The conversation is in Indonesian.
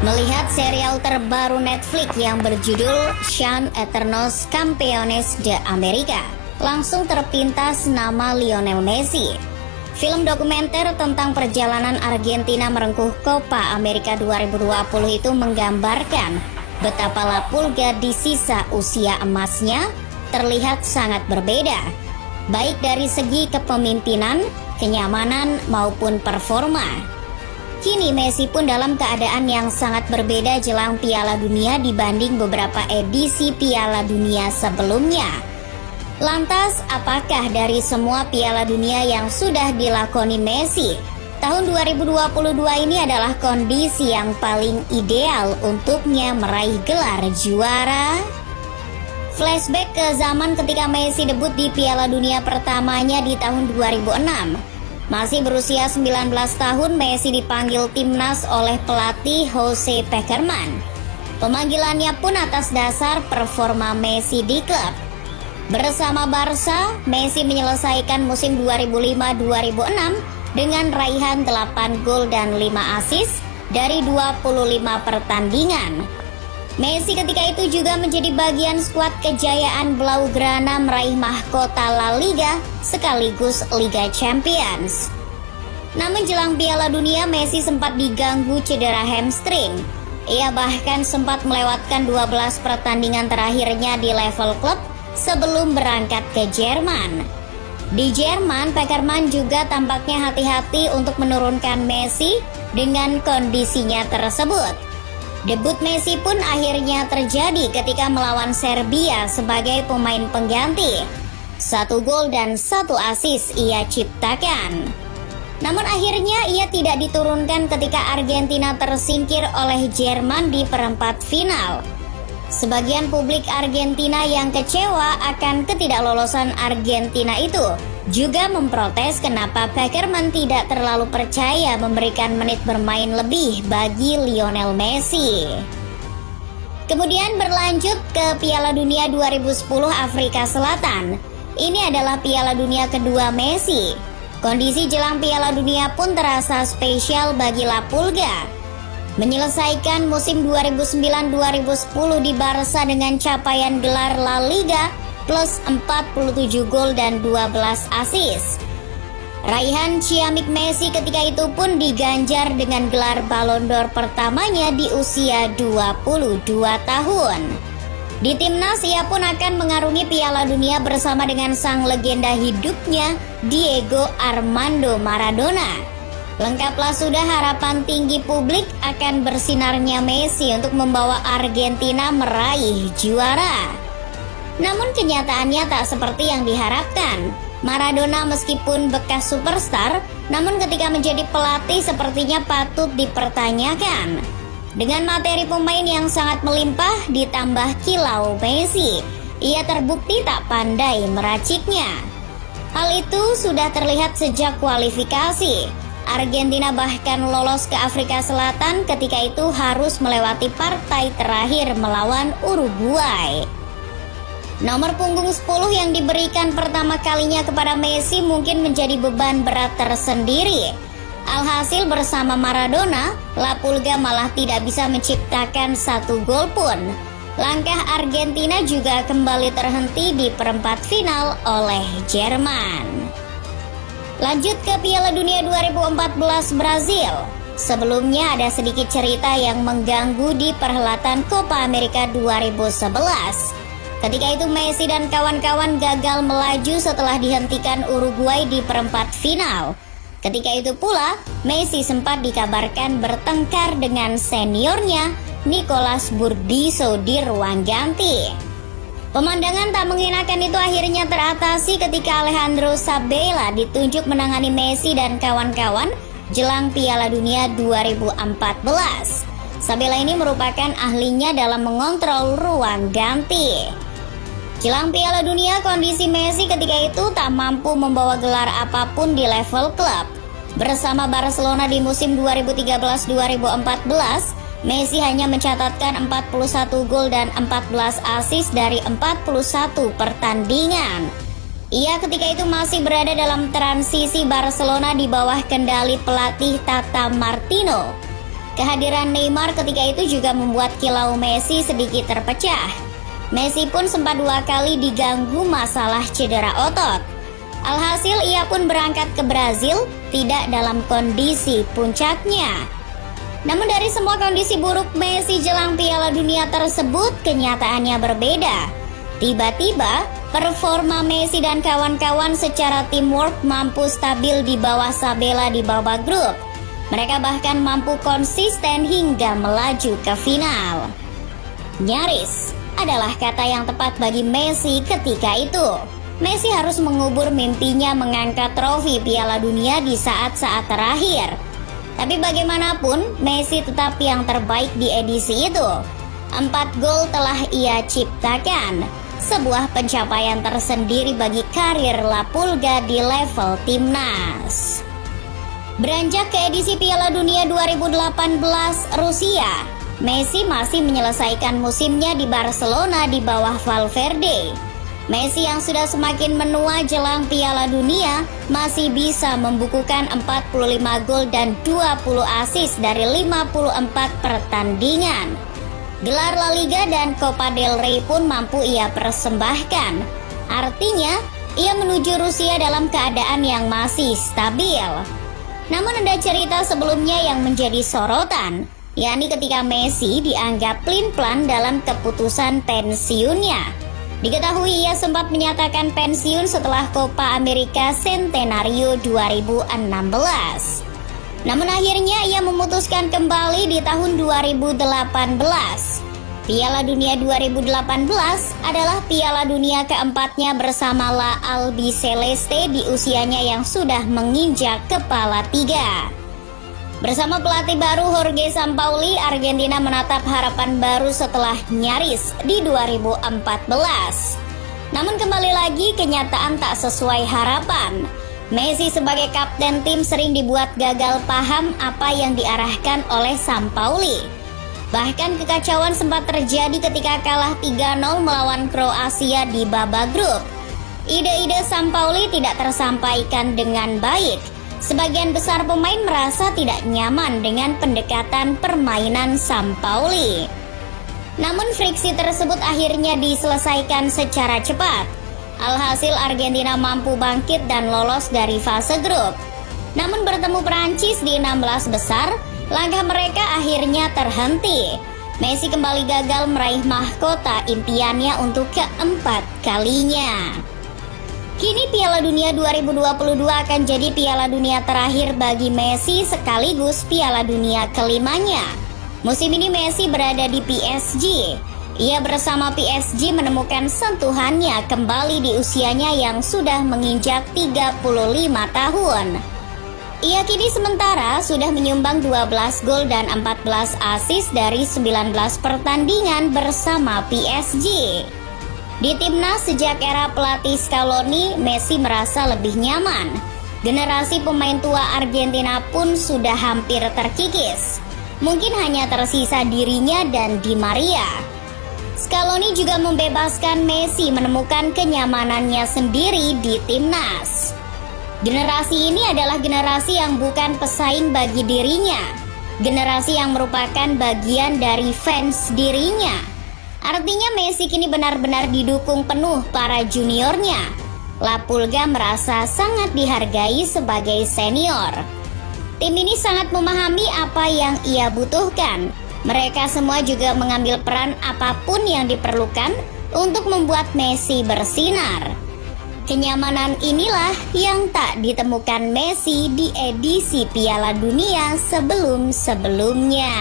Melihat serial terbaru Netflix yang berjudul Sean Eternos Campeones de America, langsung terpintas nama Lionel Messi. Film dokumenter tentang perjalanan Argentina merengkuh Copa America 2020 itu menggambarkan betapa La Pulga di sisa usia emasnya terlihat sangat berbeda, baik dari segi kepemimpinan, kenyamanan, maupun performa. Kini Messi pun dalam keadaan yang sangat berbeda jelang Piala Dunia dibanding beberapa edisi Piala Dunia sebelumnya. Lantas, apakah dari semua Piala Dunia yang sudah dilakoni Messi, tahun 2022 ini adalah kondisi yang paling ideal untuknya meraih gelar juara? Flashback ke zaman ketika Messi debut di Piala Dunia pertamanya di tahun 2006. Masih berusia 19 tahun, Messi dipanggil timnas oleh pelatih Jose Pekerman. Pemanggilannya pun atas dasar performa Messi di klub. Bersama Barca, Messi menyelesaikan musim 2005-2006 dengan raihan 8 gol dan 5 assist dari 25 pertandingan. Messi ketika itu juga menjadi bagian skuad kejayaan Blaugrana meraih mahkota La Liga sekaligus Liga Champions. Namun jelang Piala Dunia, Messi sempat diganggu cedera hamstring. Ia bahkan sempat melewatkan 12 pertandingan terakhirnya di level klub sebelum berangkat ke Jerman. Di Jerman, Pekerman juga tampaknya hati-hati untuk menurunkan Messi dengan kondisinya tersebut. Debut Messi pun akhirnya terjadi ketika melawan Serbia sebagai pemain pengganti. 1 gol dan 1 assist ia ciptakan. Namun akhirnya ia tidak diturunkan ketika Argentina tersingkir oleh Jerman di perempat final. Sebagian publik Argentina yang kecewa akan ketidaklolosan Argentina itu juga memprotes kenapa Pekerman tidak terlalu percaya memberikan menit bermain lebih bagi Lionel Messi. Kemudian berlanjut ke Piala Dunia 2010 Afrika Selatan. Ini adalah Piala Dunia kedua Messi. Kondisi jelang Piala Dunia pun terasa spesial bagi La Pulga. Menyelesaikan musim 2009-2010 di Barca dengan capaian gelar La Liga plus 47 gol dan 12 assist. Raihan ciamik Messi ketika itu pun diganjar dengan gelar Ballon d'Or pertamanya di usia 22 tahun. Di timnas ia pun akan mengarungi Piala Dunia bersama dengan sang legenda hidupnya Diego Armando Maradona. Lengkaplah sudah harapan tinggi publik akan bersinarnya Messi untuk membawa Argentina meraih juara. Namun kenyataannya tak seperti yang diharapkan. Maradona meskipun bekas superstar, namun ketika menjadi pelatih sepertinya patut dipertanyakan. Dengan materi pemain yang sangat melimpah ditambah kilau Messi, ia terbukti tak pandai meraciknya. Hal itu sudah terlihat sejak kualifikasi. Argentina bahkan lolos ke Afrika Selatan ketika itu harus melewati partai terakhir melawan Uruguay. Nomor punggung 10 yang diberikan pertama kalinya kepada Messi mungkin menjadi beban berat tersendiri. Alhasil bersama Maradona, La Pulga malah tidak bisa menciptakan 1 gol pun. Langkah Argentina juga kembali terhenti di perempat final oleh Jerman. Lanjut ke Piala Dunia 2014 Brazil. Sebelumnya ada sedikit cerita yang mengganggu di perhelatan Copa America 2011. Ketika itu Messi dan kawan-kawan gagal melaju setelah dihentikan Uruguay di perempat final. Ketika itu pula, Messi sempat dikabarkan bertengkar dengan seniornya Nicolas Burdisso di ruang ganti. Pemandangan tak mengenakan itu akhirnya teratasi ketika Alejandro Sabella ditunjuk menangani Messi dan kawan-kawan jelang Piala Dunia 2014. Sabella ini merupakan ahlinya dalam mengontrol ruang ganti. Jelang Piala Dunia, kondisi Messi ketika itu tak mampu membawa gelar apapun di level klub. Bersama Barcelona di musim 2013-2014, Messi hanya mencatatkan 41 gol dan 14 assist dari 41 pertandingan. Ia ketika itu masih berada dalam transisi Barcelona di bawah kendali pelatih Tata Martino. Kehadiran Neymar ketika itu juga membuat kilau Messi sedikit terpecah. Messi pun sempat 2 kali diganggu masalah cedera otot. Alhasil ia pun berangkat ke Brazil tidak dalam kondisi puncaknya. Namun dari semua kondisi buruk Messi jelang Piala Dunia tersebut, kenyataannya berbeda. Tiba-tiba, performa Messi dan kawan-kawan secara teamwork mampu stabil di bawah Sabella di babak grup. Mereka bahkan mampu konsisten hingga melaju ke final. Nyaris adalah kata yang tepat bagi Messi ketika itu. Messi harus mengubur mimpinya mengangkat trofi Piala Dunia di saat-saat terakhir. Tapi bagaimanapun, Messi tetap yang terbaik di edisi itu. 4 gol telah ia ciptakan. Sebuah pencapaian tersendiri bagi karir La Pulga di level timnas. Beranjak ke edisi Piala Dunia 2018 Rusia, Messi masih menyelesaikan musimnya di Barcelona di bawah Valverde. Messi yang sudah semakin menua jelang Piala Dunia masih bisa membukukan 45 gol dan 20 assist dari 54 pertandingan. Gelar La Liga dan Copa del Rey pun mampu ia persembahkan. Artinya, ia menuju Rusia dalam keadaan yang masih stabil. Namun ada cerita sebelumnya yang menjadi sorotan, yakni ketika Messi dianggap plin-plan dalam keputusan pensiunnya. Diketahui ia sempat menyatakan pensiun setelah Copa America Centenario 2016. Namun akhirnya ia memutuskan kembali di tahun 2018. Piala Dunia 2018 adalah Piala Dunia keempatnya bersama La Albiceleste di usianya yang sudah menginjak kepala 3. Bersama pelatih baru Jorge Sampaoli, Argentina menatap harapan baru setelah nyaris di 2014. Namun kembali lagi kenyataan tak sesuai harapan. Messi sebagai kapten tim sering dibuat gagal paham apa yang diarahkan oleh Sampaoli. Bahkan kekacauan sempat terjadi ketika kalah 3-0 melawan Kroasia di babak grup. Ide-ide Sampaoli tidak tersampaikan dengan baik. Sebagian besar pemain merasa tidak nyaman dengan pendekatan permainan Sampaoli. Namun friksi tersebut akhirnya diselesaikan secara cepat. Alhasil Argentina mampu bangkit dan lolos dari fase grup. Namun bertemu Prancis di 16 besar, langkah mereka akhirnya terhenti. Messi kembali gagal meraih mahkota impiannya untuk keempat kalinya. Kini Piala Dunia 2022 akan jadi Piala Dunia terakhir bagi Messi sekaligus Piala Dunia kelimanya. Musim ini Messi berada di PSG. Ia bersama PSG menemukan sentuhannya kembali di usianya yang sudah menginjak 35 tahun. Ia kini sementara sudah menyumbang 12 gol dan 14 assist dari 19 pertandingan bersama PSG. Di timnas sejak era pelatih Scaloni, Messi merasa lebih nyaman. Generasi pemain tua Argentina pun sudah hampir terkikis. Mungkin hanya tersisa dirinya dan Di Maria. Scaloni juga membebaskan Messi menemukan kenyamanannya sendiri di timnas. Generasi ini adalah generasi yang bukan pesaing bagi dirinya. Generasi yang merupakan bagian dari fans dirinya. Artinya Messi kini benar-benar didukung penuh para juniornya. La Pulga merasa sangat dihargai sebagai senior. Tim ini sangat memahami apa yang ia butuhkan. Mereka semua juga mengambil peran apapun yang diperlukan untuk membuat Messi bersinar. Kenyamanan inilah yang tak ditemukan Messi di edisi Piala Dunia sebelum-sebelumnya.